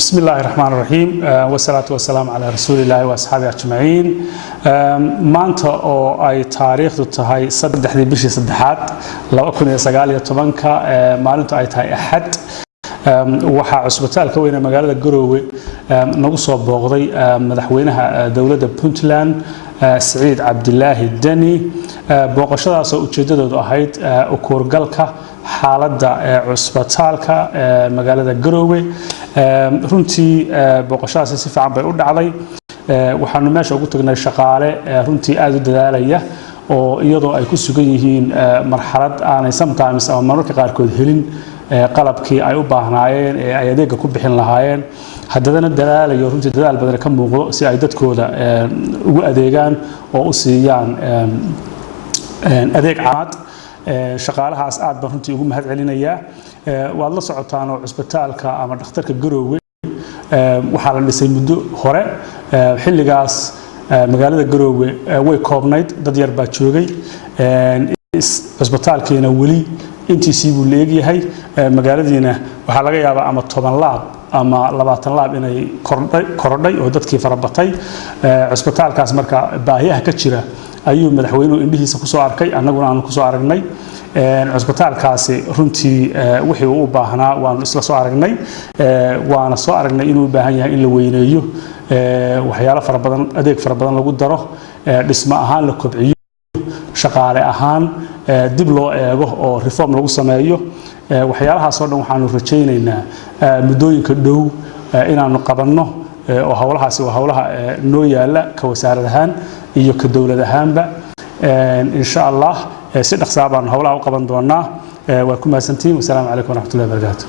بسم الله الرحمن الرحيم والصلاة والسلام على رسول الله وأصحابه أجمعين. maanta oo ay taariikhdu tahay 3 bishii saddexaad 2019 maalintu ay tahay Axad waxaa cusbitaalka weyn ee magaalada Garowe nagu soo booqday madaxweynaha dawladda Puntland Saciid Cabdilaahi Dani booqashadaas oo ujeedadoodu ahayd u koorgalka xaaladda cusbitaalka magaalada Garowe runtii booqashadaas si fiican bay u dhacday waxaanu meesha ugu tagnay shaqaale runtii aad u dadaalaya oo iyadoo ay ku sugan yihiin marxalad aanay sometimes ama mararka qaarkood helin qalabkii ay u baahnaayeen ee ay adeega ku bixin lahaayeen haddana dadaalayo runtii dadaal badan ka muuqdo si ay dadkooda ugu adeegaan oo u siiyaan adeeg caafimaad shaqaalahaas aad baan runtii ugu mahad celinayaa waad la socotaan oo cusbitaalka ama dhakhtarka Garowe waxaa la dhisay muddo hore xilligaas magaalada Garowe way koobnayd dad yar baa joogay cusbitaalkeena wali intiisii buu leeyahay magaaladiina waxa laga yaabaa ama 10 laab ama 20 laab inay korodhay oo dadkii farabatay cusbitaalkaas marka baahiyaha ka jira ayuu madaxweynuhu indhihiisa ku soo arkay annaguna aan ku soo aragnay cusbitaalkaasi runtii wixii uu u baahnaa waan isla soo aragnay waana soo aragnay inuu u baahan yahay in la weyneeyo waxyaalo fara badan adeeg fara badan lagu daro dhismo ahaan la kobciyo shaqaale ahaan dib loo eego oo reform lagu sameeyo waxyaalahaas oo dhan waxaanu rajaynaynaa muddooyinka dhow inaanu qabanno oo hawlahaasi waa hawlaha noo yaala ka wasaarad ahaan iyo ka dawlad ahaanba insha Allah si dhaqso ah baan hawlaha u qaban doonaa waa ku mahadsantiin. Wassalaamu calaykum wa rahmatullahi wa barakaatuh.